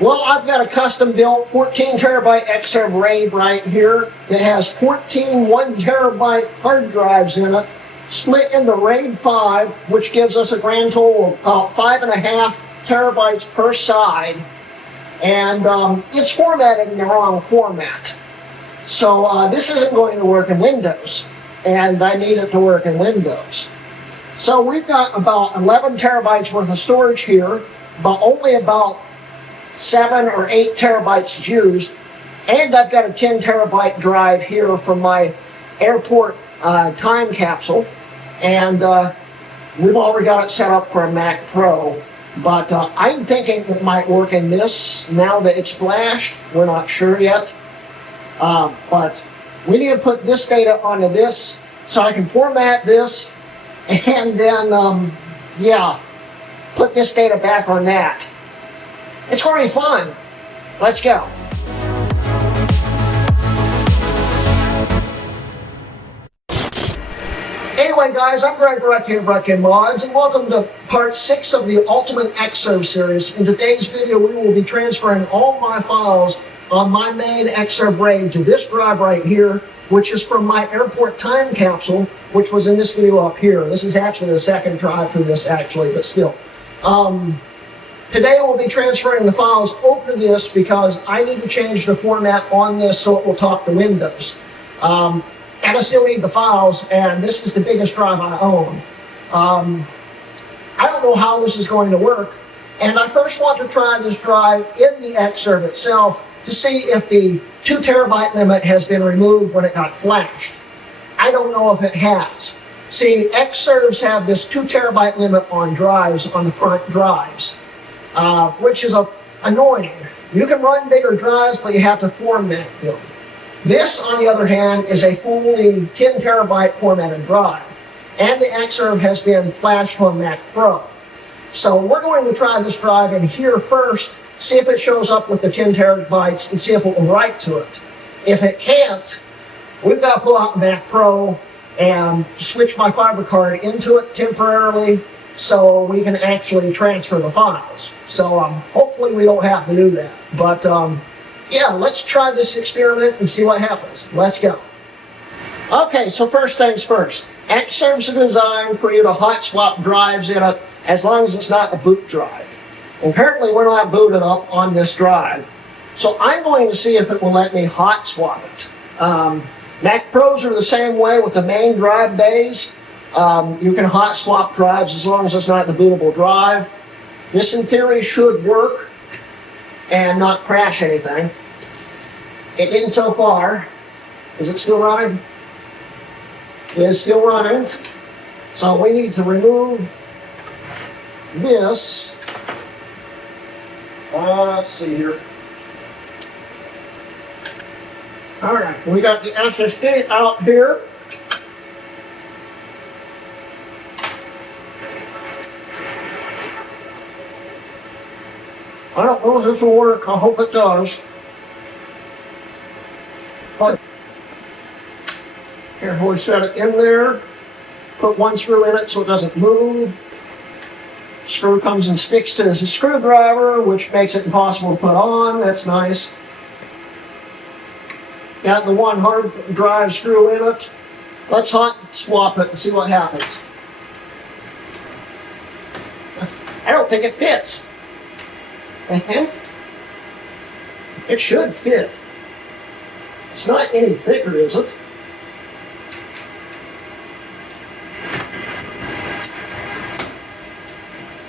Well, I've got a custom built 14 terabyte Xserve RAID right here that has 14 1 terabyte hard drives in it, split into RAID 5, which gives us a grand total of about 5.5 terabytes per side. And it's formatted in the wrong format. So this isn't going to work in Windows, and I need it to work in Windows. So we've got about 11 terabytes worth of storage here, but only about 7 or 8 terabytes used, and I've got a 10 terabyte drive here from my airport time capsule, and we've already got it set up for a Mac Pro, but I'm thinking it might work in this now that it's flashed. We're not sure yet, but we need to put this data onto this so I can format this and then yeah, put this data back on that. It's going to be fun. Let's go. Anyway, guys, I'm Greg Breck here, Breck Mods, and welcome to part 6 of the Ultimate Xserve series. In today's video, we will be transferring all my files on my main Xserve RAID to this drive right here, which is from my airport time capsule, which was in this video up here. This is actually the second drive for this, actually, but still. Today we'll be transferring the files over to this because I need to change the format on this so it will talk to Windows. And I still need the files, and this is the biggest drive I own. I don't know how this is going to work, and I first want to try this drive in the Xserve itself to see if the 2 terabyte limit has been removed when it got flashed. I don't know if it has. See, Xserves have this 2 terabyte limit on drives, on the front drives. Which is annoying. You can run bigger drives, but you have to format them. This, on the other hand, is a fully 10 terabyte formatted drive, and the Xserve has been flashed to a Mac Pro. So we're going to try this drive in here first, see if it shows up with the 10 terabytes, and see if it will write to it. If it can't, we've got to pull out the Mac Pro and switch my fiber card into it temporarily, so we can actually transfer the files. So hopefully we don't have to do that. But yeah, let's try this experiment and see what happens. Let's go. Okay, so first things first. Xserves are designed for you to hot swap drives in it as long as it's not a boot drive. And currently we're not booted up on this drive. So I'm going to see if it will let me hot swap it. Mac Pros are the same way with the main drive bays. You can hot swap drives as long as it's not the bootable drive. This in theory should work and not crash anything. It didn't so far. Is it still running? It is still running. So we need to remove this. Let's see here. Alright, we got the SSD out here. I don't know if this will work. I hope it does. But carefully set it in there. Put one screw in it so it doesn't move. Screw comes and sticks to the screwdriver, which makes it impossible to put on. That's nice. Got the one hard drive screw in it. Let's hot swap it and see what happens. I don't think it fits. It should fit. It's not any thicker, is it?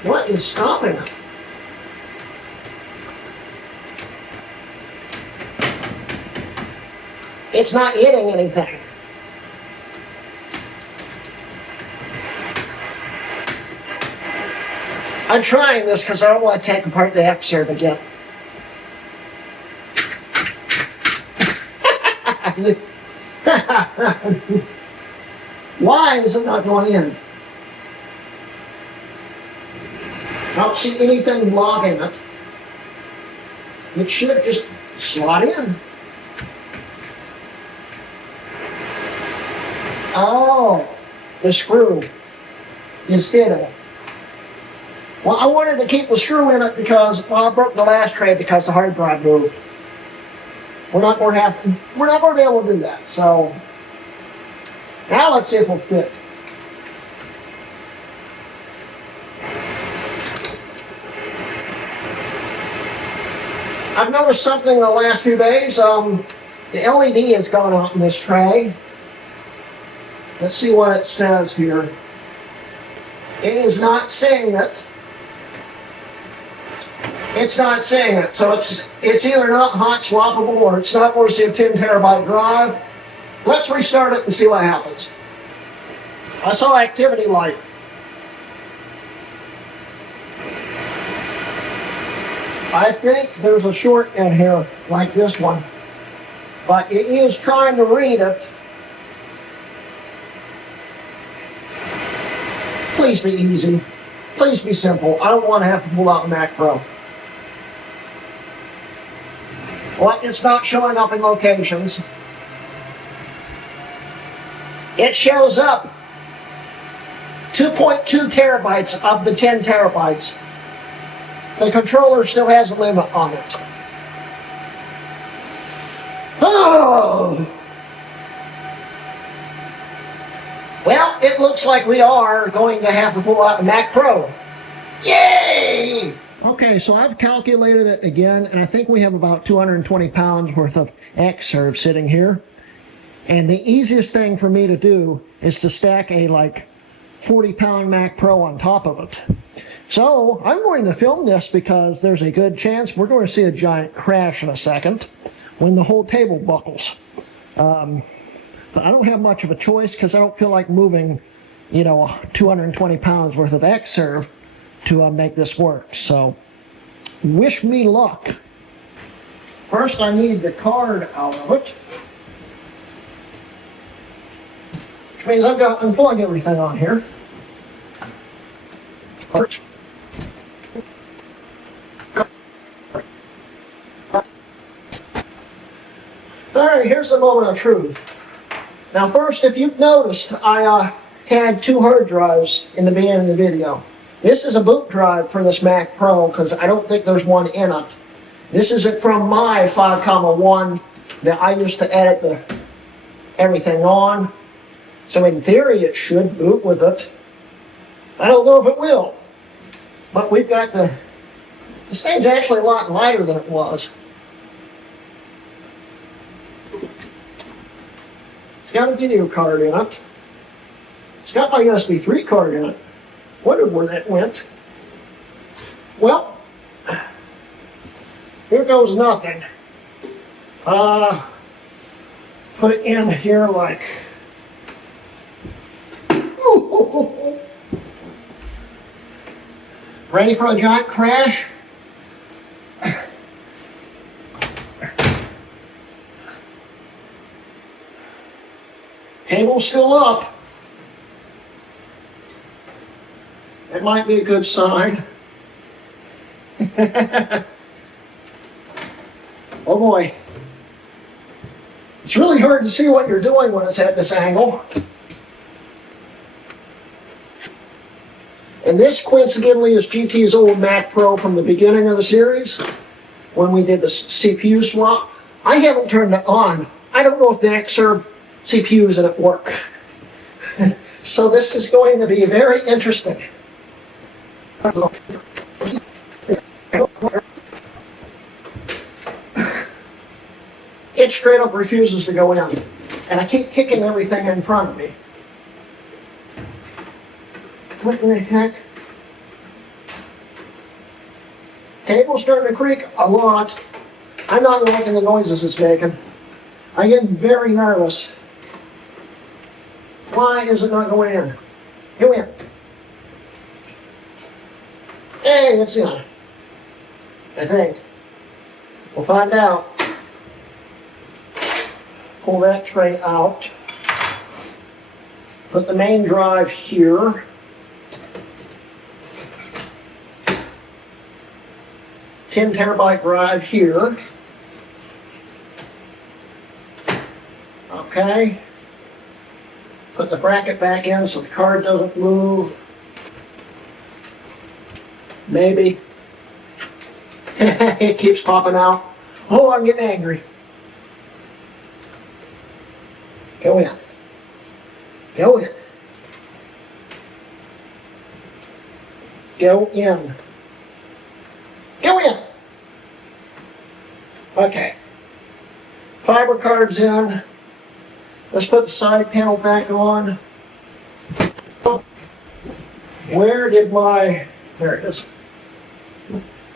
What is stopping it? It's not hitting anything. I'm trying this because I don't want to take apart the Xserve again. Why is it not going in? I don't see anything logging it. It should just slot in. Oh, the screw is hidden. Well, I wanted to keep the screw in it because, well, I broke the last tray because the hard drive moved. We're not going to be able to do that. So now let's see if it'll fit. I've noticed something in the last few days. The LED has gone out in this tray. Let's see what it says here. It is not saying it. It's not saying it. So it's either not hot swappable or it's not worthy of 10 terabyte drive. Let's restart it and see what happens. I saw activity light. I think there's a short in here like this one. But it is trying to read it. Please be easy. Please be simple. I don't want to have to pull out the Mac Pro. Well, it's not showing up in locations. It shows up 2.2 terabytes of the 10 terabytes. The controller still has a limit on it. Oh! Well, it looks like we are going to have to pull out the Mac Pro. Yay! Okay, so I've calculated it again, and I think we have about 220 pounds worth of Xserve sitting here. And the easiest thing for me to do is to stack a 40-pound Mac Pro on top of it. So I'm going to film this because there's a good chance we're going to see a giant crash in a second when the whole table buckles. But I don't have much of a choice because I don't feel like moving, 220 pounds worth of Xserve to make this work. So wish me luck. First I need the card out of it, which means I've got to unplug everything on here. Alright, here's the moment of truth. Now first, if you've noticed, I had two hard drives in the beginning of the video. This is a boot drive for this Mac Pro because I don't think there's one in it. This is it from my 5,1 that I used to edit everything on. So in theory it should boot with it. I don't know if it will. But we've got this thing's actually a lot lighter than it was. It's got a video card in it. It's got my USB 3 card in it. Wondered where that went. Well, here goes nothing. Put it in here like... Ready for a giant crash? Cable's still up. That might be a good sign. Oh boy. It's really hard to see what you're doing when it's at this angle. And this, coincidentally, is GT's old Mac Pro from the beginning of the series, when we did the CPU swap. I haven't turned it on. I don't know if the Xserve CPUs in it work. So this is going to be very interesting. It straight up refuses to go in. And I keep kicking everything in front of me. What in the heck? Cable's starting to creak a lot. I'm not liking the noises it's making. I get very nervous. Why is it not going in? Go in. Hey, it's in. I think. We'll find out. Pull that tray out. Put the main drive here. $10 terabyte drive here. Okay. Put the bracket back in so the card doesn't move. Maybe. It keeps popping out. Oh, I'm getting angry. Go in. Go in. Go in. Go in. Okay. Fiber card's in. Let's put the side panel back on. Where did my, there it is.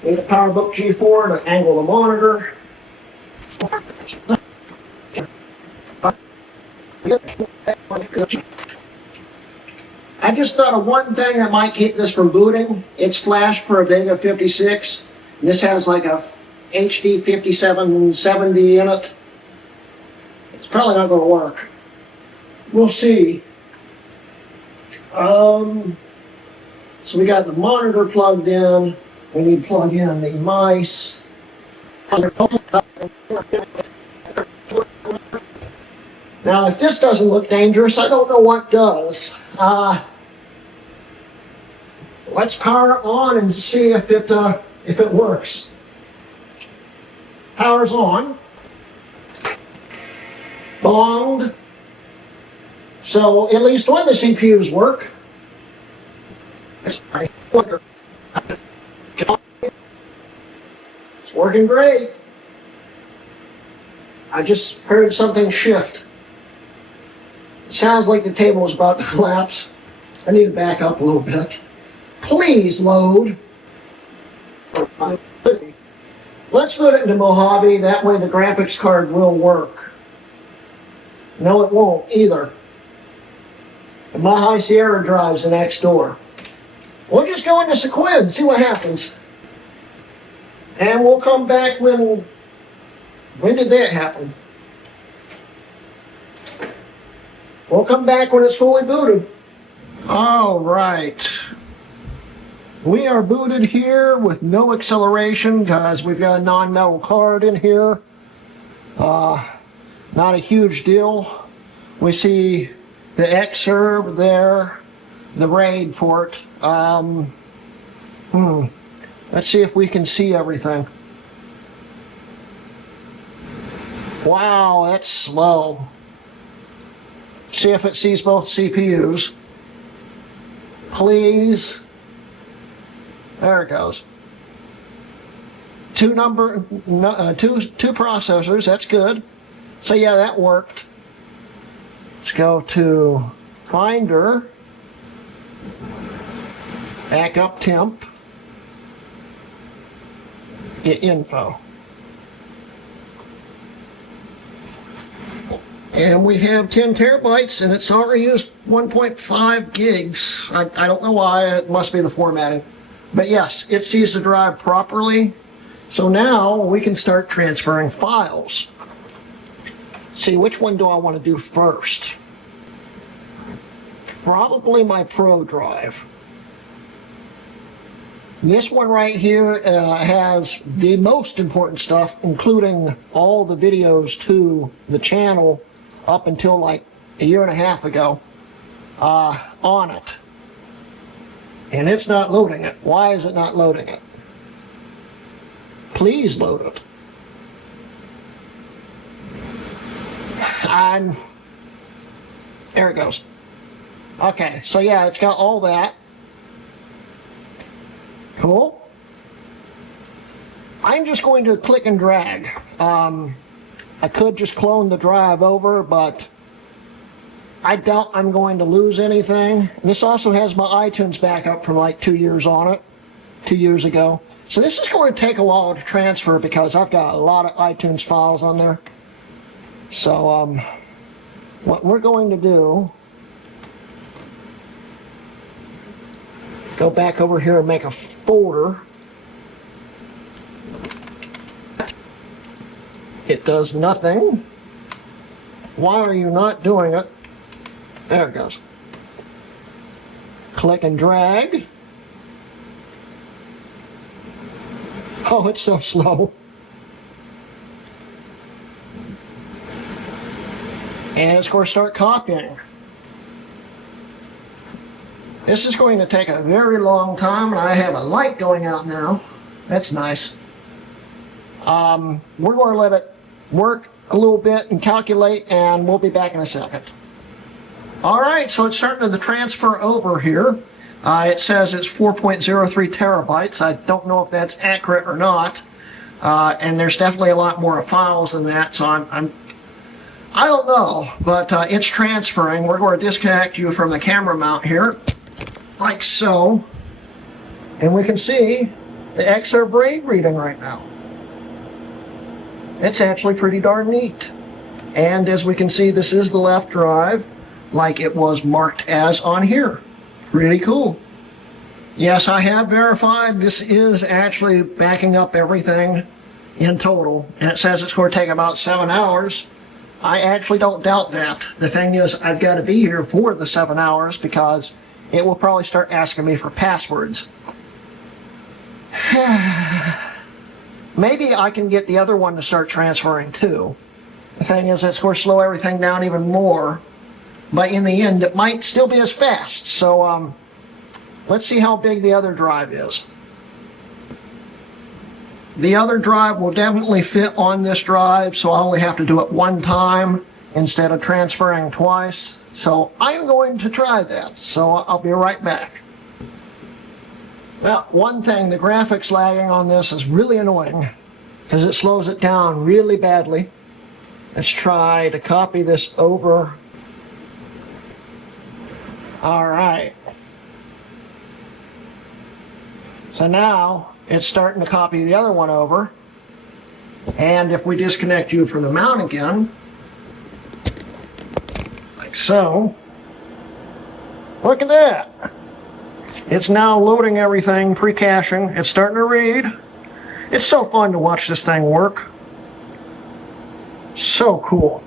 Need a PowerBook G4 to angle the monitor. I just thought of one thing that might keep this from booting. It's flashed for a Vega 56. This has like a HD 5770 in it. It's probably not going to work. We'll see. So we got the monitor plugged in. We need to plug in the mice. Now, if this doesn't look dangerous, I don't know what does. Let's power it on and see if it works. Power's on. Bonged. So at least one of the CPUs work. It's working great. I just heard something shift. It sounds like the table is about to collapse. I need to back up a little bit. Please load. Let's put it into Mojave, that way the graphics card will work. No, it won't either. And my High Sierra drive's the next door. We'll just go into Sequoia and see what happens. And we'll come back when did that happen? We'll come back when it's fully booted. All right. We are booted here with no acceleration because we've got a non-metal card in here. Not a huge deal. We see the Xserve there, the RAID port. Let's see if we can see everything. Wow, that's slow. See if it sees both CPUs. Please. There it goes. Two processors, that's good. So yeah, that worked. Let's go to Finder. Backup temp. Get info. And we have 10 terabytes and it's already used 1.5 gigs. I don't know why, it must be the formatting. But yes, it sees the drive properly. So now we can start transferring files. See, which one do I want to do first? Probably my Pro drive. This one right here has the most important stuff, including all the videos to the channel up until like a year and a half ago on it. And it's not loading it. Why is it not loading it? Please load it. And there it goes. Okay, so yeah, it's got all that. Cool. I'm just going to click and drag. I could just clone the drive over, but I doubt I'm going to lose anything. This also has my iTunes backup from like 2 years on it, 2 years ago. So this is going to take a while to transfer because I've got a lot of iTunes files on there. So what we're going to do, go back over here and make a folder. It does nothing. Why are you not doing it? There it goes. Click and drag. Oh, it's so slow. And it's going to start copying. This is going to take a very long time, and I have a light going out now. That's nice. We're going to let it work a little bit and calculate, and we'll be back in a second. All right, so it's starting to transfer over here. It says it's 4.03 terabytes. I don't know if that's accurate or not. And there's definitely a lot more files than that, so I don't know, but it's transferring. We're going to disconnect you from the camera mount here, like so. And we can see the Xserve RAID reading right now. It's actually pretty darn neat. And as we can see, this is the left drive, like it was marked as on here. Pretty cool. Yes, I have verified this is actually backing up everything in total, and it says it's going to take about 7 hours. I actually don't doubt that. The thing is, I've got to be here for the 7 hours because it will probably start asking me for passwords. Maybe I can get the other one to start transferring too. The thing is, it's going to slow everything down even more, but in the end, it might still be as fast. So, let's see how big the other drive is. The other drive will definitely fit on this drive, so I only have to do it one time instead of transferring twice. So I'm going to try that, so I'll be right back. Well, one thing, the graphics lagging on this is really annoying because it slows it down really badly. Let's try to copy this over. All right. So now it's starting to copy the other one over. And if we disconnect you from the mount again, like so, look at that. It's now loading everything, pre-caching. It's starting to read. It's so fun to watch this thing work. So cool.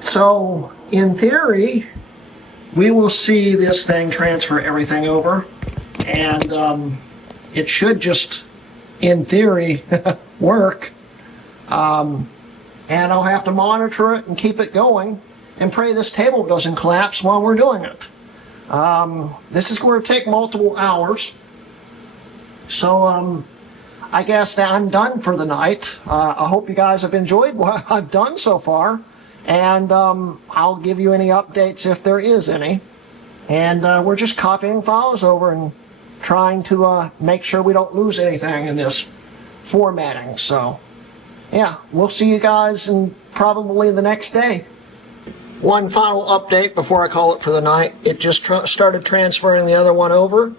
So, in theory, we will see this thing transfer everything over. And it should just, in theory, work. And I'll have to monitor it and keep it going and pray this table doesn't collapse while we're doing it. This is going to take multiple hours. So I guess that I'm done for the night. I hope you guys have enjoyed what I've done so far. And I'll give you any updates if there is any. And we're just copying files over and trying to make sure we don't lose anything in this formatting. So, yeah, we'll see you guys in probably the next day. One final update before I call it for the night. It just started transferring the other one over.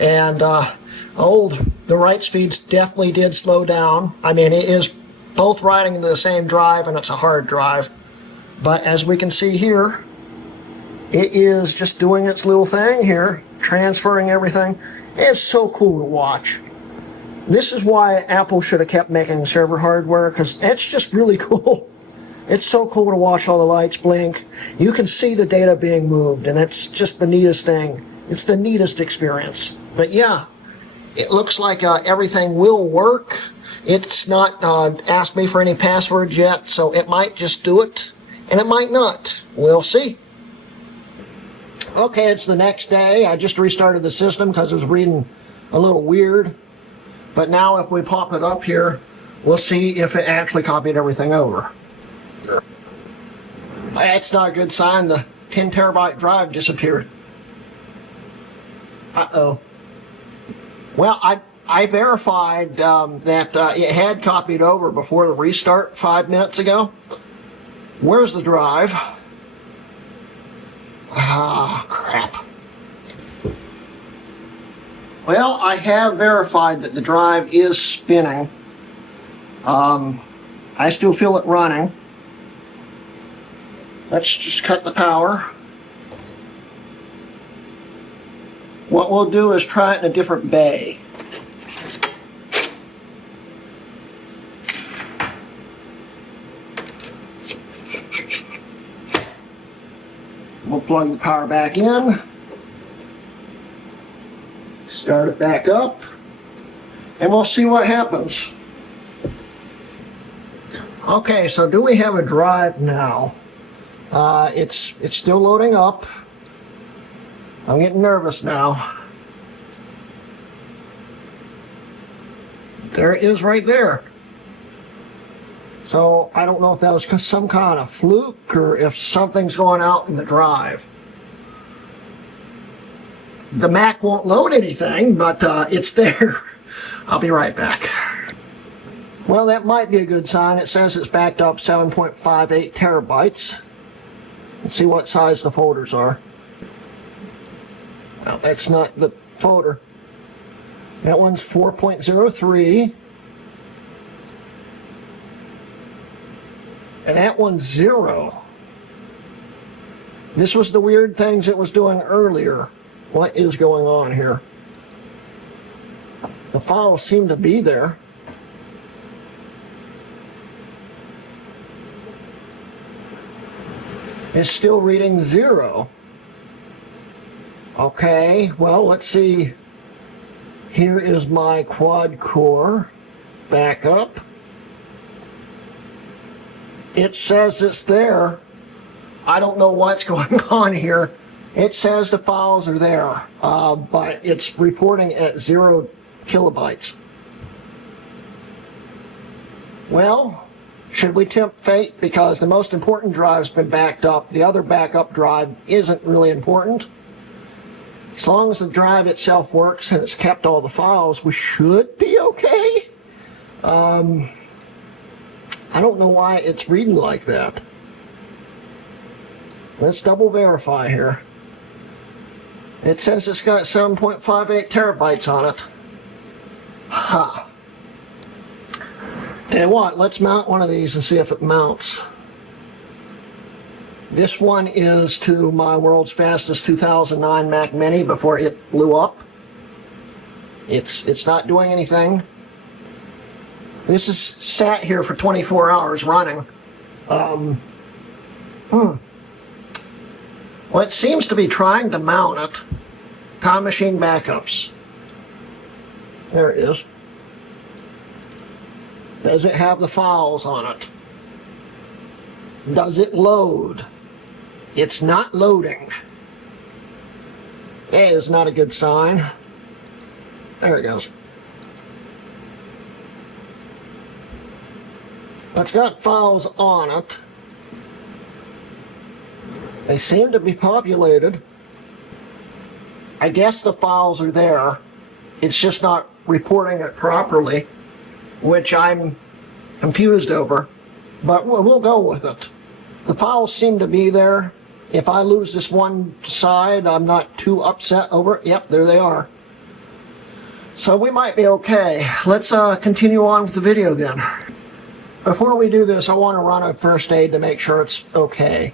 And, the write speeds definitely did slow down. I mean, it is both writing into the same drive, and it's a hard drive. But as we can see here, it is just doing its little thing here, transferring everything. It's so cool to watch. This is why Apple should have kept making server hardware, because it's just really cool. It's so cool to watch all the lights blink. You can see the data being moved, and it's just the neatest thing. It's the neatest experience. But yeah, it looks like everything will work. It's not asked me for any passwords yet, so it might just do it, and it might not. We'll see. Okay, it's the next day. I just restarted the system because it was reading a little weird. But now if we pop it up here, we'll see if it actually copied everything over. That's not a good sign. The 10 terabyte drive disappeared. Uh-oh. Well, I verified that it had copied over before the restart 5 minutes ago. Where's the drive? Ah, crap. Well, I have verified that the drive is spinning. I still feel it running. Let's just cut the power. What we'll do is try it in a different bay. We'll plug the power back in, start it back up, and we'll see what happens. Okay, so do we have a drive now? It's still loading up. I'm getting nervous now. There it is right there. So I don't know if that was some kind of fluke or if something's going out in the drive. The Mac won't load anything, but it's there. I'll be right back. Well, that might be a good sign. It says it's backed up 7.58 terabytes. Let's see what size the folders are. Well, that's not the folder. That one's 4.03. And that one's 0. This was the weird things it was doing earlier. What is going on here? The files seem to be there. It's still reading 0. Okay, well, let's see. Here is my quad-core backup. It says it's there. I don't know what's going on here. It says the files are there, but it's reporting at 0 kilobytes. Well, should we tempt fate? Because the most important drive's been backed up. The other backup drive isn't really important. As long as the drive itself works and it's kept all the files, we should be okay. I don't know why it's reading like that. Let's double verify here. It says it's got 7.58 terabytes on it. Ha! Tell you what, let's mount one of these and see if it mounts. This one is to my world's fastest 2009 Mac Mini before it blew up. It's not doing anything. This is sat here for 24 hours running. Well, it seems to be trying to mount it. Time Machine Backups. There it is. Does it have the files on it? Does it load? It's not loading. That is not a good sign. There it goes. It's got files on it. They seem to be populated. I guess the files are there. It's just not reporting it properly, which I'm confused over. But we'll go with it. The files seem to be there. If I lose this one side, I'm not too upset over it. Yep, there they are. So we might be okay. Let's continue on with the video then. Before we do this, I want to run a first aid to make sure it's okay.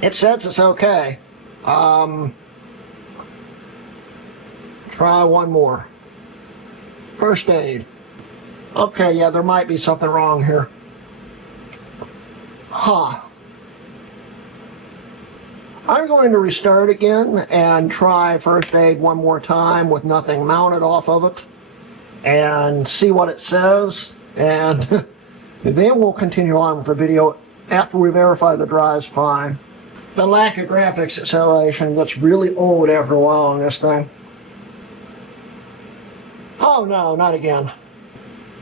It says it's okay. Try one more. First aid. Okay, yeah, there might be something wrong here. Huh. I'm going to restart again and try first aid one more time with nothing mounted off of it and see what it says, and then we'll continue on with the video after we verify the drive's fine. The lack of graphics acceleration gets really old after a while on this thing. Oh no, not again.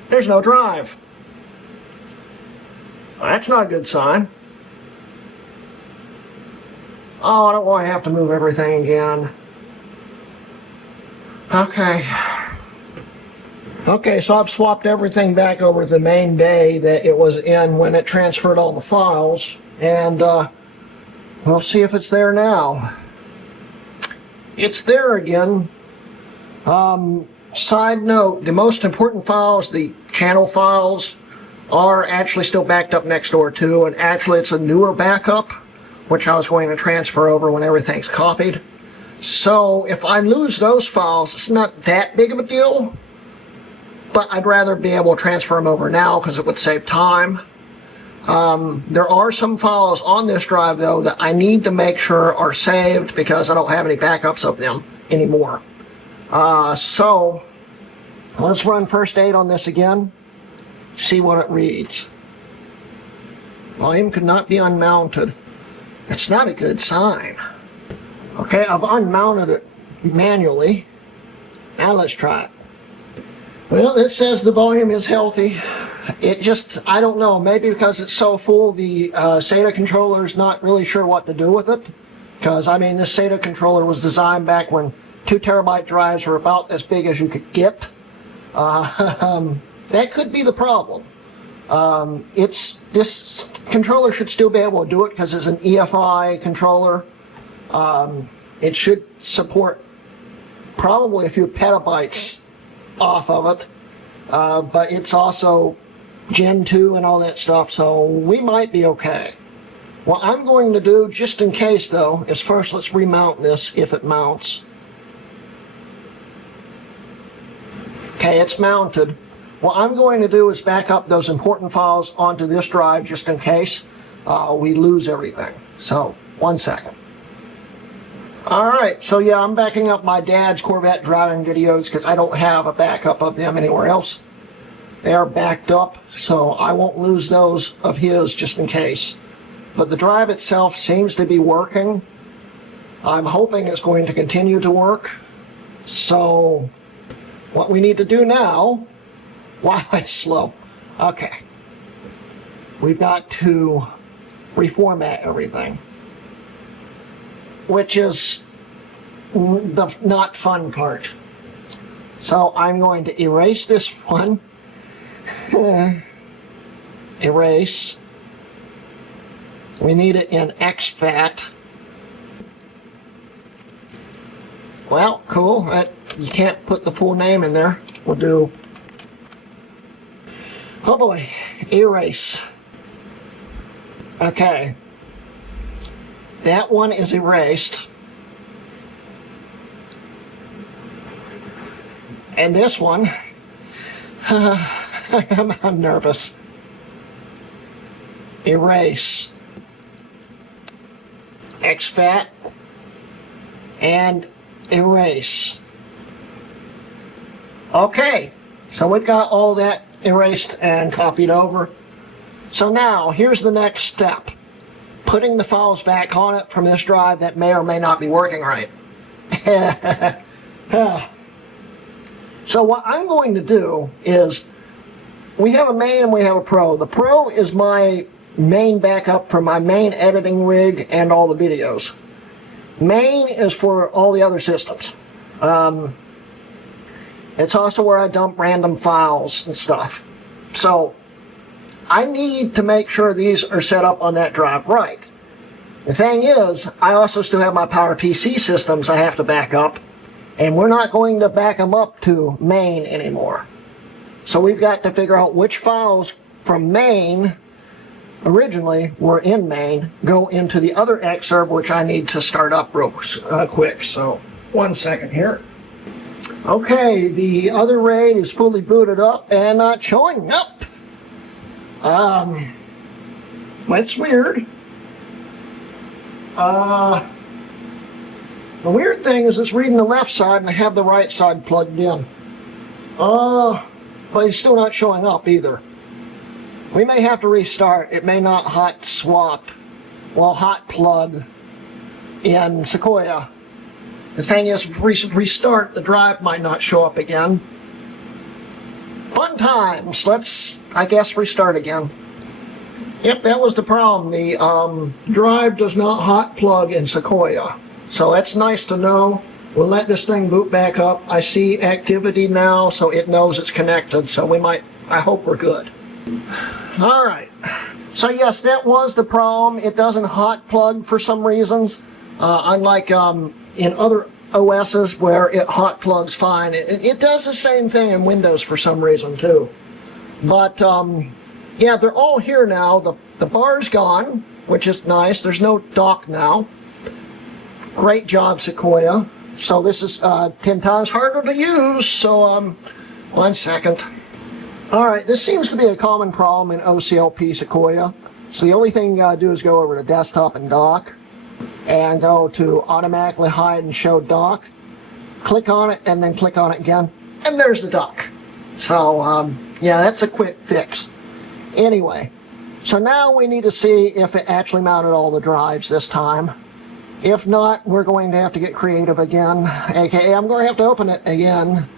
There's no drive. Well, that's not a good sign. Oh, I don't want to have to move everything again. Okay, so I've swapped everything back over to the main bay that it was in when it transferred all the files, and we'll see if it's there now. It's there again. Side note, the most important files, the channel files, are actually still backed up next door too, and actually it's a newer backup, which I was going to transfer over when everything's copied. So if I lose those files, it's not that big of a deal, but I'd rather be able to transfer them over now because it would save time. There are some files on this drive though that I need to make sure are saved because I don't have any backups of them anymore. So let's run first aid on this again, see what it reads. Volume could not be unmounted. It's not a good sign. Okay, I've unmounted it manually. Now let's try it. Well, it says the volume is healthy. It just, I don't know, maybe because it's so full, the SATA controller is not really sure what to do with it. Because, I mean, this SATA controller was designed back when 2 terabyte drives were about as big as you could get. That could be the problem. This controller should still be able to do it because it's an EFI controller. It should support probably a few petabytes off of it, but it's also Gen 2 and all that stuff, so we might be okay. What I'm going to do, just in case though, is first let's remount this if it mounts. Okay, it's mounted. What I'm going to do is back up those important files onto this drive just in case we lose everything. So, 1 second. Alright, so yeah, I'm backing up my dad's Corvette driving videos because I don't have a backup of them anywhere else. They are backed up, so I won't lose those of his just in case. But the drive itself seems to be working. I'm hoping it's going to continue to work. So, what we need to do now... Wow, it's slow. Okay. We've got to reformat everything, which is the not fun part. So I'm going to erase this one. Erase. We need it in exFAT. Well, cool. You can't put the full name in there. We'll do... Oh boy, erase. Okay. That one is erased. And this one, I'm nervous. Erase. exFAT. And erase. Okay, so we've got all that erased and copied over. So now, here's the next step. Putting the files back on it from this drive that may or may not be working right. So what I'm going to do is, we have a main and we have a pro. The pro is my main backup for my main editing rig and all the videos. Main is for all the other systems. It's also where I dump random files and stuff. So I need to make sure these are set up on that drive right. The thing is, I also still have my PowerPC systems I have to back up, and we're not going to back them up to main anymore. So we've got to figure out which files from main, originally were in main, go into the other Xserve, which I need to start up real quick. So 1 second here. Okay, the other RAID is fully booted up and not showing up. That's weird. The weird thing is it's reading the left side and I have the right side plugged in. But it's still not showing up either. We may have to restart. It may not hot swap, well, hot plug in Sequoia. The thing is, if we restart, the drive might not show up again. Fun times. Let's, I guess, restart again. Yep, that was the problem. The drive does not hot plug in Sequoia. So that's nice to know. We'll let this thing boot back up. I see activity now, so it knows it's connected. So we might, I hope we're good. All right. So yes, that was the problem. It doesn't hot plug for some reasons. Unlike in other OSs where it hot plugs fine. It does the same thing in Windows for some reason too. But yeah, they're all here now. The bar's gone, which is nice. There's no dock now. Great job, Sequoia. So this is 10 times harder to use. So 1 second. Alright, this seems to be a common problem in OCLP Sequoia. So the only thing you gotta do is go over to desktop and dock and go to automatically hide and show dock. Click on it and then click on it again. And there's the dock. So yeah, that's a quick fix. Anyway, so now we need to see if it actually mounted all the drives this time. If not, we're going to have to get creative again, aka I'm going to have to open it again.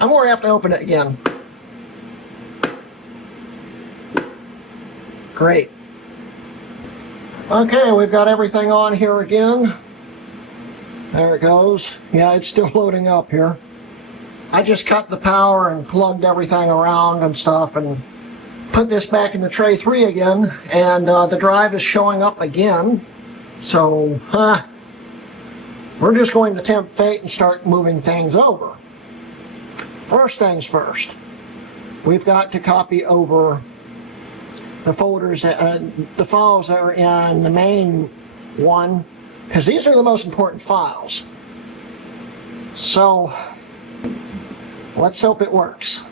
I'm going to have to open it again. Great. Okay, we've got everything on here again. There it goes. Yeah, it's still loading up here. I just cut the power and plugged everything around and stuff and put this back into tray 3 again, and the drive is showing up again. So, we're just going to tempt fate and start moving things over. First things first, we've got to copy over the folders, the files that are in the main one, because these are the most important files. So, let's hope it works.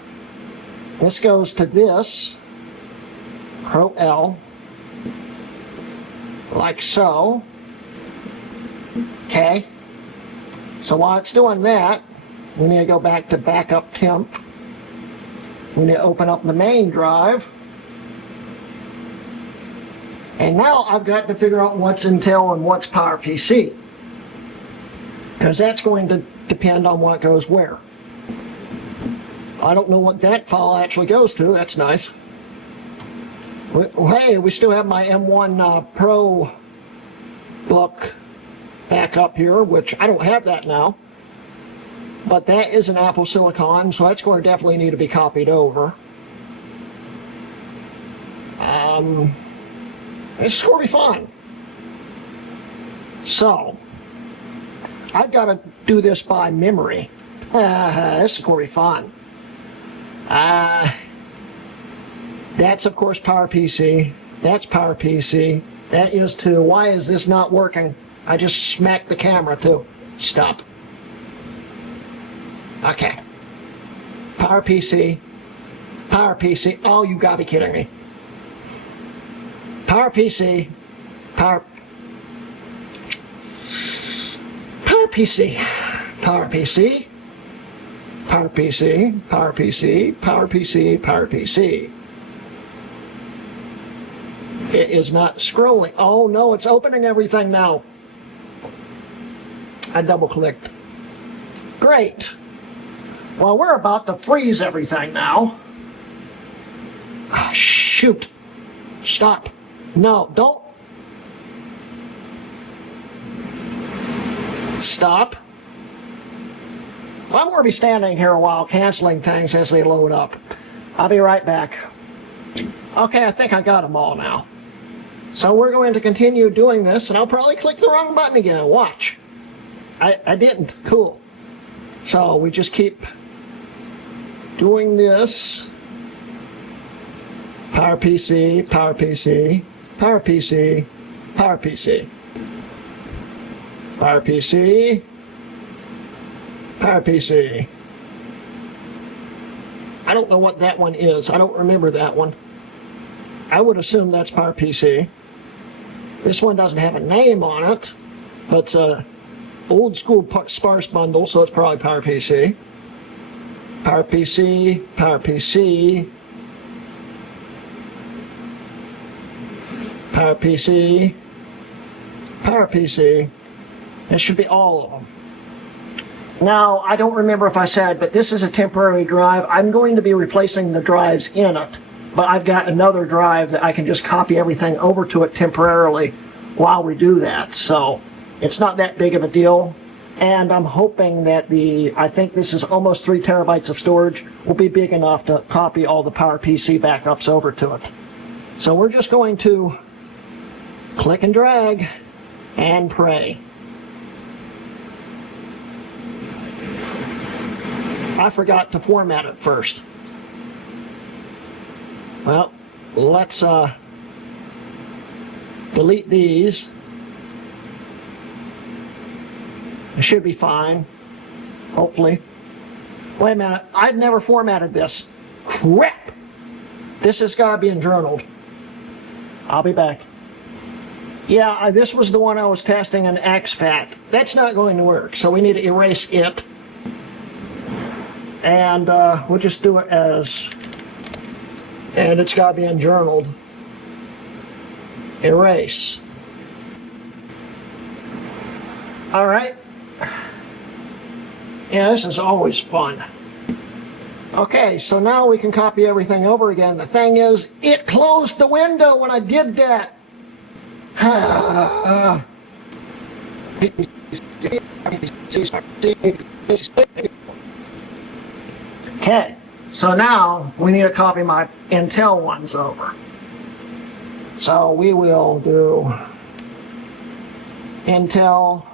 This goes to this, Pro L, like so. Okay. So while it's doing that, we need to go back to backup temp. We need to open up the main drive. And now I've got to figure out what's Intel and what's PowerPC, because that's going to depend on what goes where. I don't know what that file actually goes to. That's nice. Hey, we still have my M1 Pro book back up here, which I don't have that now. But that is an Apple Silicon, so that's going to definitely need to be copied over. This is going to be fun. So, I've got to do this by memory. This is going to be fun. That's of course PowerPC. That's PowerPC. That is too. Why is this not working? I just smacked the camera too. Stop. Okay. PowerPC. PowerPC. Oh, you gotta be kidding me. PowerPC. PowerPC. PowerPC. PowerPC. PowerPC. PowerPC. PowerPC. It is not scrolling. Oh no, it's opening everything now. I double clicked. Great. Well, we're about to freeze everything now. Oh, shoot. Stop. No, don't. Stop. Well, I'm going to be standing here a while canceling things as they load up. I'll be right back. Okay, I think I got them all now. So we're going to continue doing this, and I'll probably click the wrong button again. Watch. I didn't. Cool. So we just keep doing this. PowerPC, PowerPC, PowerPC, PowerPC. PowerPC, PowerPC. I don't know what that one is. I don't remember that one. I would assume that's PowerPC. This one doesn't have a name on it, but it's a old school sparse bundle, so it's probably PowerPC. PowerPC, PowerPC, PowerPC, PowerPC. This should be all of them. Now, I don't remember if I said, but this is a temporary drive. I'm going to be replacing the drives in it, but I've got another drive that I can just copy everything over to it temporarily while we do that. So it's not that big of a deal. And I'm hoping that I think this is almost 3 terabytes of storage, will be big enough to copy all the PowerPC backups over to it. So we're just going to click and drag and pray. I forgot to format it first. Well, let's delete these. It should be fine, hopefully. Wait a minute, I've never formatted this. Crap! This has got to be journaled. I'll be back. Yeah, this was the one I was testing in exFAT. That's not going to work, so we need to erase it. And we'll just do it as, and it's got to be journaled. erase. All right. Yeah, this is always fun. Okay, so now we can copy everything over again. The thing is, it closed the window when I did that. Okay, so now we need to copy my Intel ones over. So we will do Intel,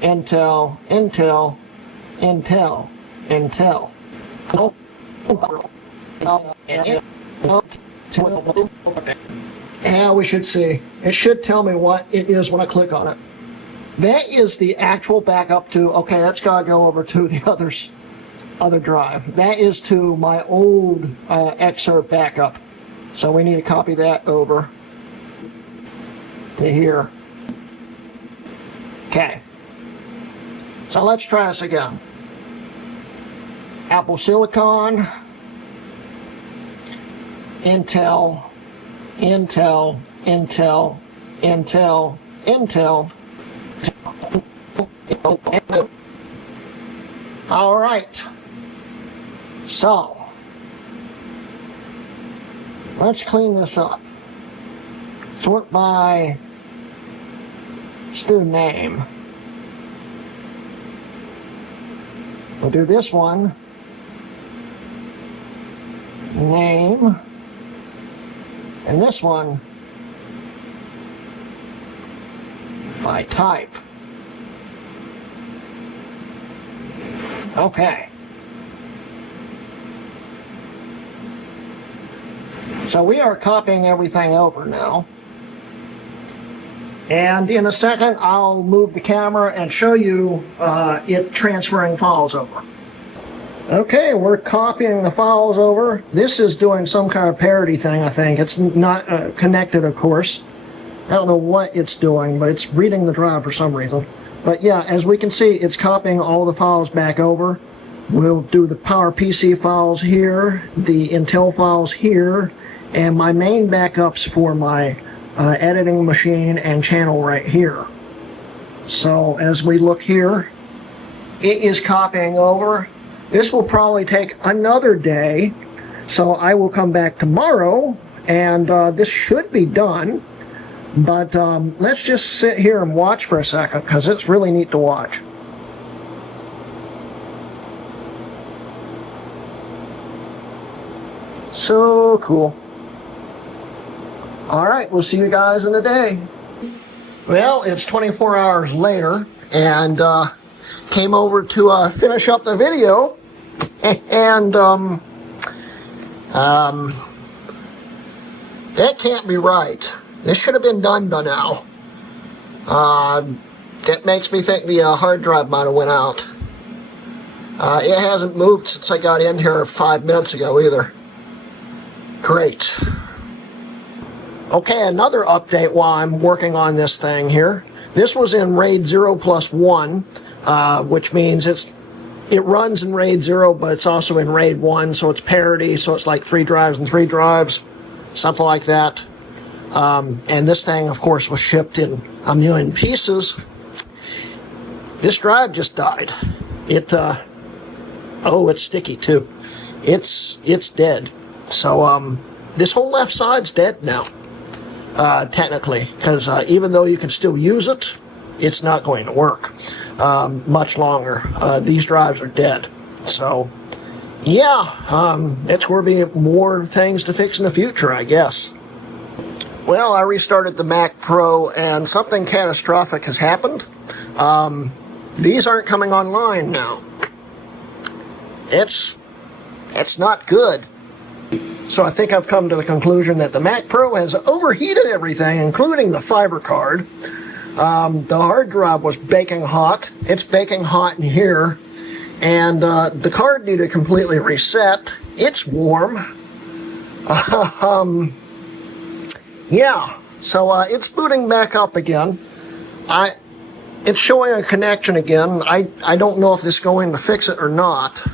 Intel, Intel, Intel, Intel. And we should see. It should tell me what it is when I click on it. That is the actual backup to, okay, that's got to go over to the other drive. That is to my old Xserve backup. So we need to copy that over to here. Okay. So let's try this again. Apple Silicon, Intel, Intel, Intel, Intel, Intel. All right. So, let's clean this up. Sort by student name. We'll do this one. Name. And this one by type. Okay. So we are copying everything over now. And in a second, I'll move the camera and show you it transferring files over. Okay, we're copying the files over. This is doing some kind of parity thing, I think. It's not connected, of course. I don't know what it's doing, but it's reading the drive for some reason. But yeah, as we can see, it's copying all the files back over. We'll do the PowerPC files here, the Intel files here, and my main backups for my editing machine and channel right here. So as we look here, it is copying over. This will probably take another day, so I will come back tomorrow, and this should be done. But let's just sit here and watch for a second, because it's really neat to watch. So cool. All right, we'll see you guys in a day. Well, it's 24 hours later, and came over to finish up the video, and that can't be right. This should have been done by now. That makes me think the hard drive might have went out. It hasn't moved since I got in here 5 minutes ago either. Great. Okay, another update while I'm working on this thing here. This was in RAID 0+1, which means it runs in RAID 0, but it's also in RAID 1, so it's parity, so it's like 3 drives and 3 drives, something like that. And this thing, of course, was shipped in a million pieces. This drive just died. Oh, it's sticky too. It's dead. So this whole left side's dead now, technically, because even though you can still use it, it's not going to work much longer. These drives are dead. So yeah, it's going to be more things to fix in the future, I guess. Well, I restarted the Mac Pro, and something catastrophic has happened. These aren't coming online now. It's not good. So I think I've come to the conclusion that the Mac Pro has overheated everything, including the fiber card. The hard drive was baking hot. It's baking hot in here. And the card needed completely reset. It's warm. Yeah, so it's booting back up again. It's showing a connection again. I don't know if this is going to fix it or not.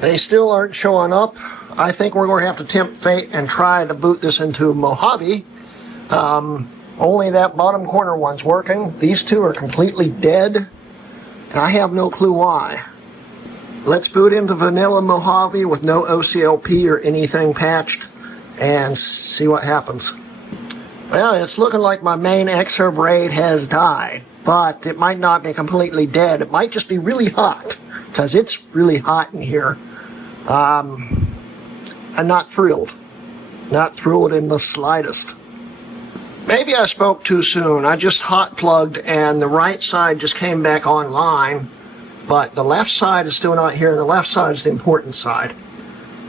They still aren't showing up. I think we're going to have to tempt fate and try to boot this into Mojave. Only that bottom corner one's working. These two are completely dead, and I have no clue why. Let's boot into vanilla Mojave with no OCLP or anything patched and see what happens. Well, it's looking like my main Xserve RAID has died, but it might not be completely dead. It might just be really hot, because it's really hot in here. I'm not thrilled. Not thrilled in the slightest. Maybe I spoke too soon. I just hot plugged and the right side just came back online, but the left side is still not here, and the left side is the important side.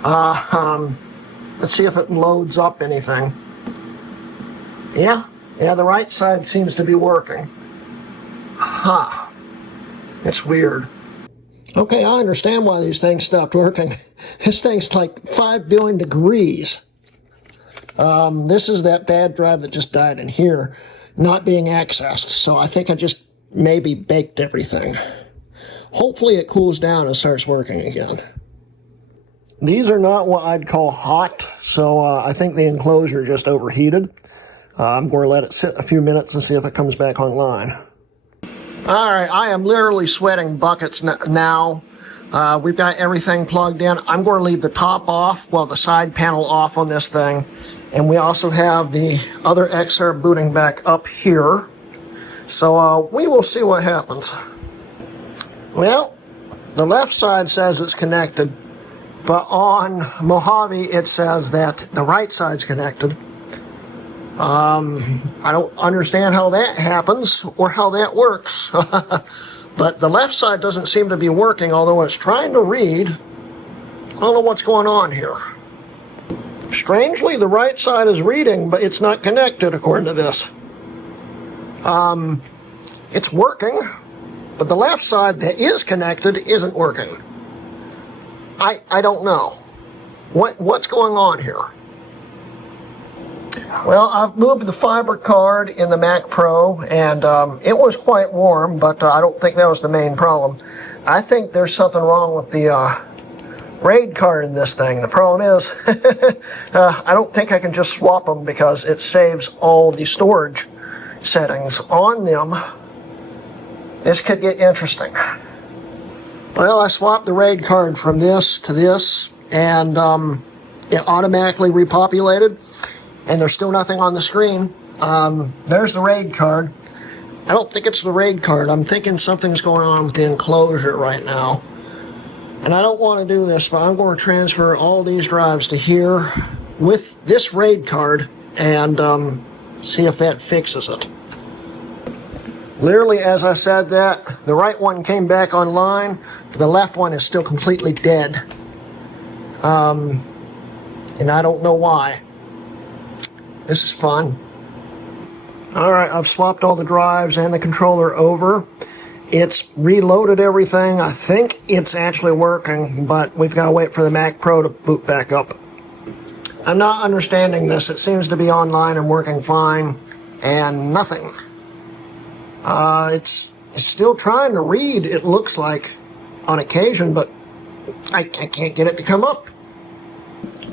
Let's see if it loads up anything. Yeah, the right side seems to be working. Huh. It's weird. Okay, I understand why these things stopped working. This thing's like 5 billion degrees. This is that bad drive that just died in here, not being accessed, so I think I just maybe baked everything. Hopefully it cools down and starts working again. These are not what I'd call hot, so I think the enclosure just overheated. I'm going to let it sit a few minutes and see if it comes back online. Alright, I am literally sweating buckets now. We've got everything plugged in. I'm going to leave the top off, well, the side panel off on this thing. And we also have the other Xserve booting back up here. So we will see what happens. Well, the left side says it's connected, but on Mojave it says that the right side's connected. I don't understand how that happens or how that works. But the left side doesn't seem to be working, although it's trying to read. I don't know what's going on here. Strangely, the right side is reading, but it's not connected according to this. It's working, but the left side that is connected isn't working. I don't know. What's going on here? Well, I've moved the fiber card in the Mac Pro, and it was quite warm, but I don't think that was the main problem. I think there's something wrong with the RAID card in this thing. The problem is, I don't think I can just swap them because it saves all the storage settings on them. This could get interesting. Well, I swapped the RAID card from this to this, and it automatically repopulated. And there's still nothing on the screen. There's the RAID card. I don't think it's the RAID card. I'm thinking something's going on with the enclosure right now. And I don't want to do this, but I'm going to transfer all these drives to here with this RAID card and see if that fixes it. Literally, as I said that, the right one came back online, but the left one is still completely dead. And I don't know why. This is fun. Alright, I've swapped all the drives and the controller over. It's reloaded everything. I think it's actually working, but we've got to wait for the Mac Pro to boot back up. I'm not understanding this. It seems to be online and working fine, and nothing. It's still trying to read, it looks like, on occasion, but I can't get it to come up.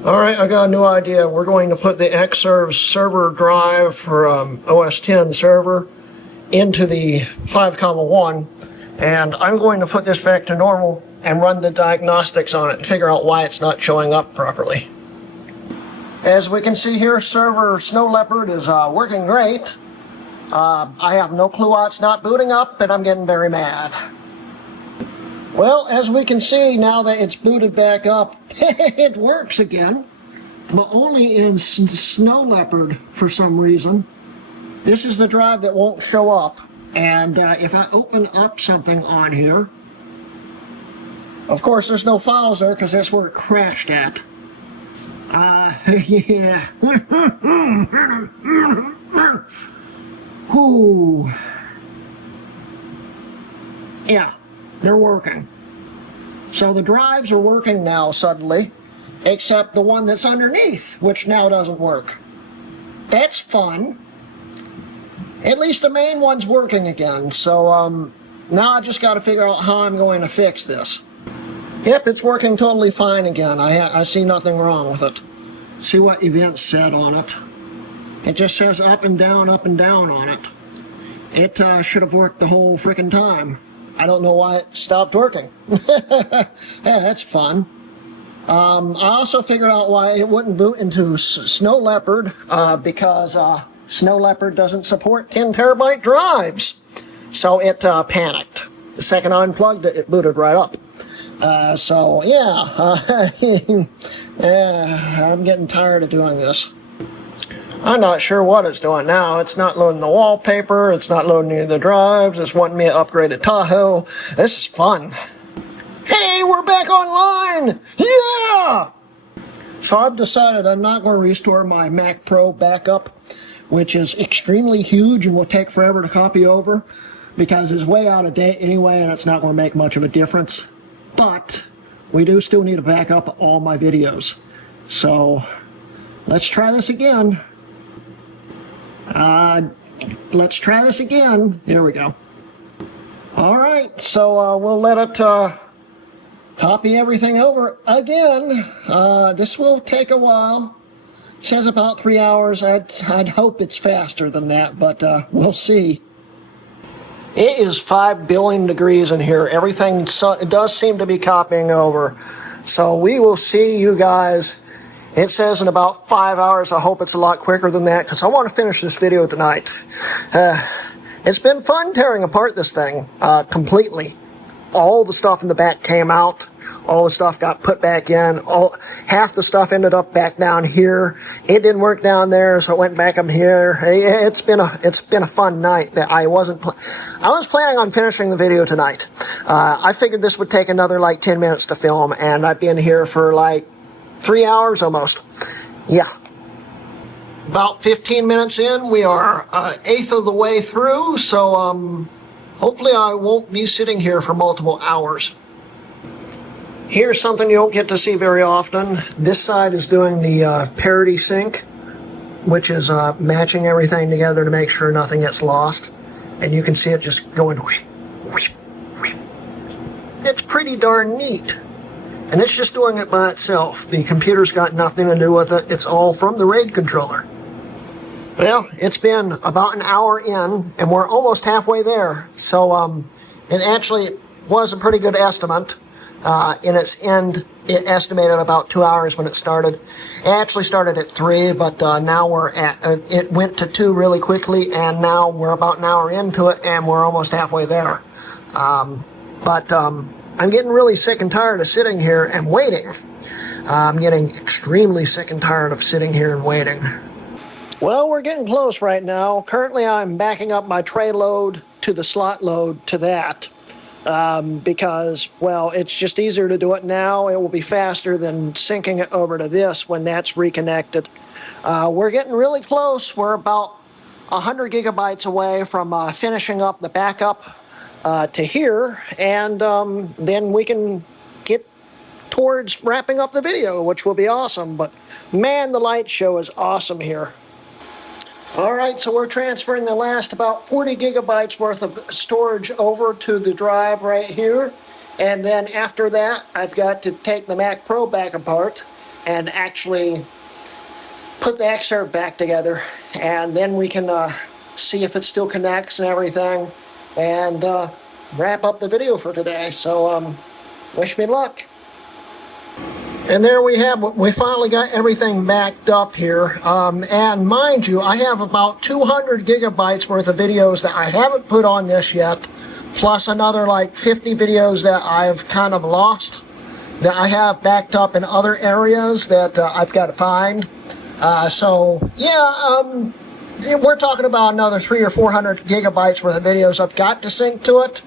Alright, I got a new idea. We're going to put the Xserve server drive for OS X server into the 5,1, and I'm going to put this back to normal and run the diagnostics on it and figure out why it's not showing up properly. As we can see here, server Snow Leopard is working great. I have no clue why it's not booting up, and I'm getting very mad. Well, as we can see, now that it's booted back up, it works again, but only in Snow Leopard for some reason. This is the drive that won't show up, and if I open up something on here, of course there's no files there because that's where it crashed at. Yeah. Whew. Yeah. They're working. So the drives are working now suddenly, except the one that's underneath, which now doesn't work. That's fun. At least the main one's working again, so now I just got to figure out how I'm going to fix this. Yep, it's working totally fine again. I see nothing wrong with it. See what events said on it. It just says up and down on it. It should have worked the whole freaking time. I don't know why it stopped working. Yeah, that's fun. I also figured out why it wouldn't boot into Snow Leopard, because Snow Leopard doesn't support 10 terabyte drives. So it panicked. The second I unplugged it, it booted right up. So yeah, yeah, I'm getting tired of doing this. I'm not sure what it's doing now. It's not loading the wallpaper. It's not loading any of the drives. It's wanting me to upgrade to Tahoe. This is fun. Hey, we're back online! Yeah! So I've decided I'm not going to restore my Mac Pro backup, which is extremely huge and will take forever to copy over, because it's way out of date anyway and it's not going to make much of a difference. But we do still need to back up all my videos. So let's try this again. Let's try this again. Here we go. Alright, so we'll let it copy everything over again. This will take a while. It says about 3 hours. I'd hope it's faster than that, but we'll see. It is 5 billion degrees in here. Everything it does seem to be copying over. So we will see you guys. It says in about 5 hours. I hope it's a lot quicker than that, because I want to finish this video tonight. It's been fun tearing apart this thing completely. All the stuff in the back came out. All the stuff got put back in. Half the stuff ended up back down here. It didn't work down there, so it went back up here. It's been a fun night. That I was planning on finishing the video tonight. I figured this would take another like 10 minutes to film, and I've been here for like 3 hours almost. Yeah. About 15 minutes in, we are eighth of the way through, so hopefully I won't be sitting here for multiple hours. Here's something you don't get to see very often. This side is doing the parity sync, which is matching everything together to make sure nothing gets lost. And you can see it just going whoosh, whoosh, whoosh. It's pretty darn neat. And it's just doing it by itself. The computer's got nothing to do with it. It's all from the RAID controller. Well, it's been about an hour in, and we're almost halfway there. So it actually was a pretty good estimate. In its end, it estimated about 2 hours when it started. It actually started at 3, but now we're at, it went to 2 really quickly, and now we're about an hour into it, and we're almost halfway there. I'm getting really sick and tired of sitting here and waiting. I'm getting extremely sick and tired of sitting here and waiting. Well, we're getting close right now. Currently, I'm backing up my tray load to the slot load to that. Because, well, it's just easier to do it now. It will be faster than syncing it over to this when that's reconnected. We're getting really close. We're about 100 gigabytes away from finishing up the backup to here, and then we can get towards wrapping up the video, which will be awesome. But man, the light show is awesome here. Alright, so we're transferring the last about 40 gigabytes worth of storage over to the drive right here. And then after that, I've got to take the Mac Pro back apart and actually put the Xserve back together. And then we can see if it still connects and everything. And wrap up the video for today. So wish me luck. And there we have it. We finally got everything backed up here. And mind you, I have about 200 gigabytes worth of videos that I haven't put on this yet, plus another like 50 videos that I've kind of lost, that I have backed up in other areas that I've got to find. So yeah, we're talking about another 300 or 400 gigabytes worth of videos I've got to sync to it.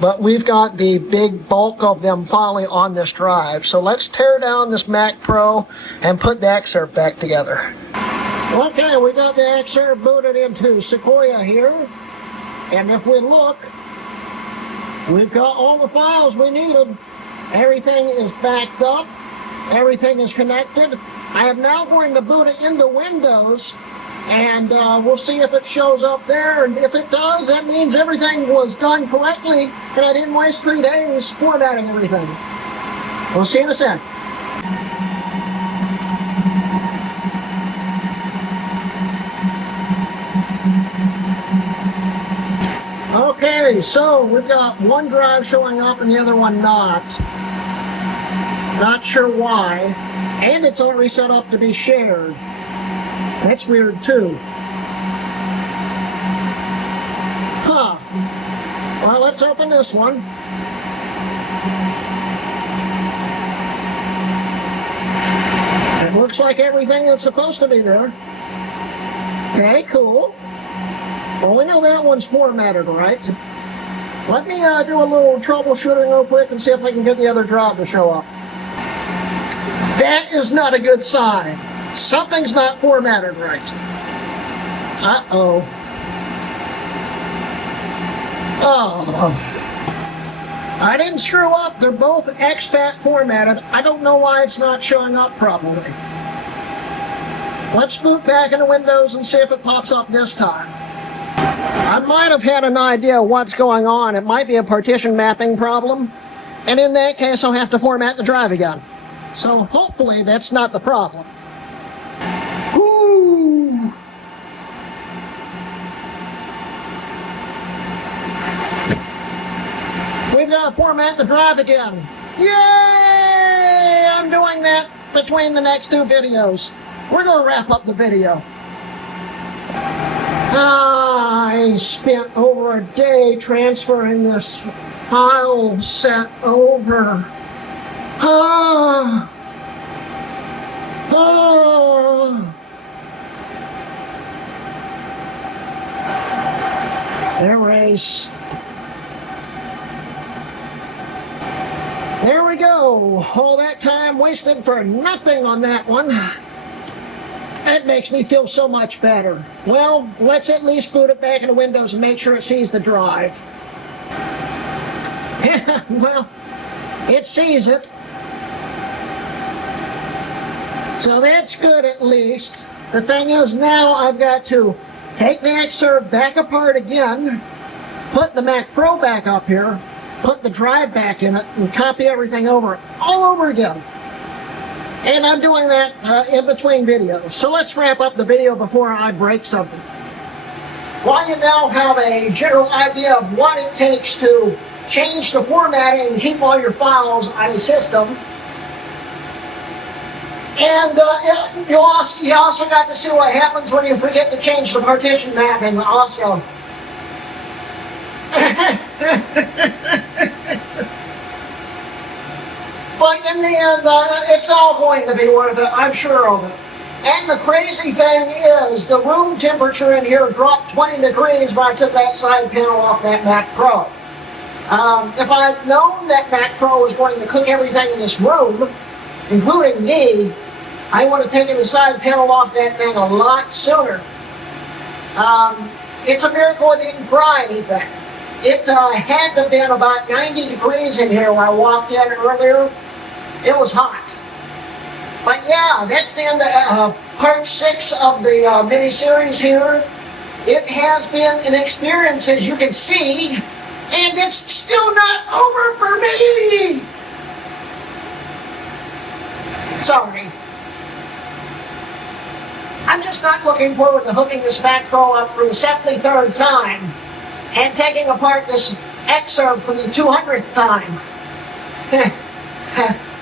But we've got the big bulk of them finally on this drive. So let's tear down this Mac Pro and put the Xserve back together. Okay, we got the Xserve booted into Sequoia here. And if we look, we've got all the files we needed. Everything is backed up. Everything is connected. I am now going to boot it into Windows. And we'll see if it shows up there, and if it does, that means everything was done correctly, and I didn't waste 3 days formatting everything. We'll see you in a sec. Okay, so we've got one drive showing up and the other one not. Not sure why. And it's already set up to be shared. That's weird too. Huh. Well, let's open this one. It looks like everything that's supposed to be there. Okay, cool. Well, we know that one's formatted, right? Let me do a little troubleshooting real quick and see if I can get the other drive to show up. That is not a good sign. Something's not formatted right. Uh-oh. Oh. I didn't screw up. They're both exFAT formatted. I don't know why it's not showing up properly. Let's boot back into Windows and see if it pops up this time. I might have had an idea what's going on. It might be a partition mapping problem. And in that case, I'll have to format the drive again. So hopefully that's not the problem. Ooh. We've got to format the drive again. Yay! I'm doing that between the next two videos. We're going to wrap up the video. I spent over a day transferring this file set over. Erase. There we go. All that time wasted for nothing on that one. That makes me feel so much better. Well, let's at least boot it back into Windows and make sure it sees the drive. Well, it sees it. So that's good at least. The thing is now I've got to take the Xserve back apart again, put the Mac Pro back up here, put the drive back in it, and copy everything over all over again. And I'm doing that in between videos. So let's wrap up the video before I break something. While you now have a general idea of what it takes to change the formatting and keep all your files on a system, and you also got to see what happens when you forget to change the partition mapping also. But in the end, it's all going to be worth it, I'm sure of it. And the crazy thing is, the room temperature in here dropped 20 degrees when I took that side panel off that Mac Pro. If I'd known that Mac Pro was going to cook everything in this room, including me, I would have taken the side panel off that thing a lot sooner. It's a miracle it didn't fry anything. It had to have been about 90 degrees in here when I walked in earlier. It was hot. But yeah, that's the end of part 6 of the mini-series here. It has been an experience, as you can see, and it's still not over for me! Sorry. I'm just not looking forward to hooking this Mac Pro up for the 73rd time and taking apart this Xserve for the 200th time.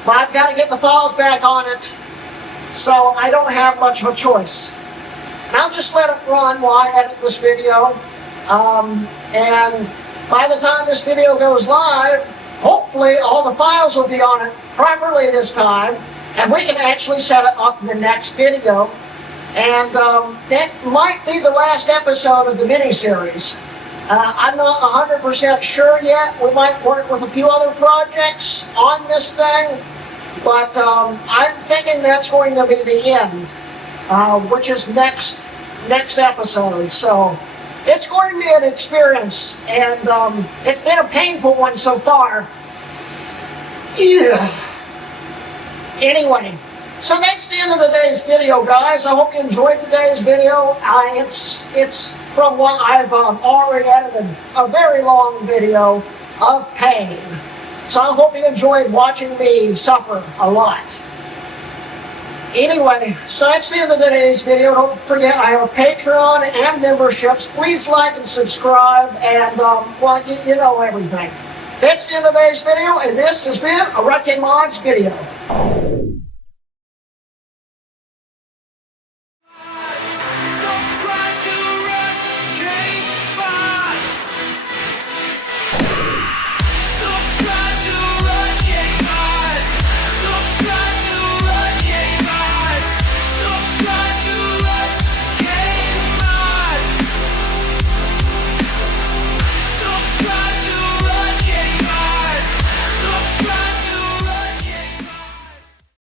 But I've got to get the files back on it, so I don't have much of a choice. And I'll just let it run while I edit this video, and by the time this video goes live, hopefully all the files will be on it properly this time, and we can actually set it up in the next video. And that might be the last episode of the mini-series. I'm not 100% sure yet. We might work with a few other projects on this thing, but I'm thinking that's going to be the end, which is next episode. So it's going to be an experience, and it's been a painful one so far. Yeah. Anyway, so that's the end of today's video, guys. I hope you enjoyed today's video. It's from what I've already edited, a very long video of pain. So I hope you enjoyed watching me suffer a lot. Anyway, so that's the end of today's video. Don't forget, I have a Patreon and memberships. Please like and subscribe, and, well, you know everything. That's the end of today's video, and this has been a Wrecking Mods video.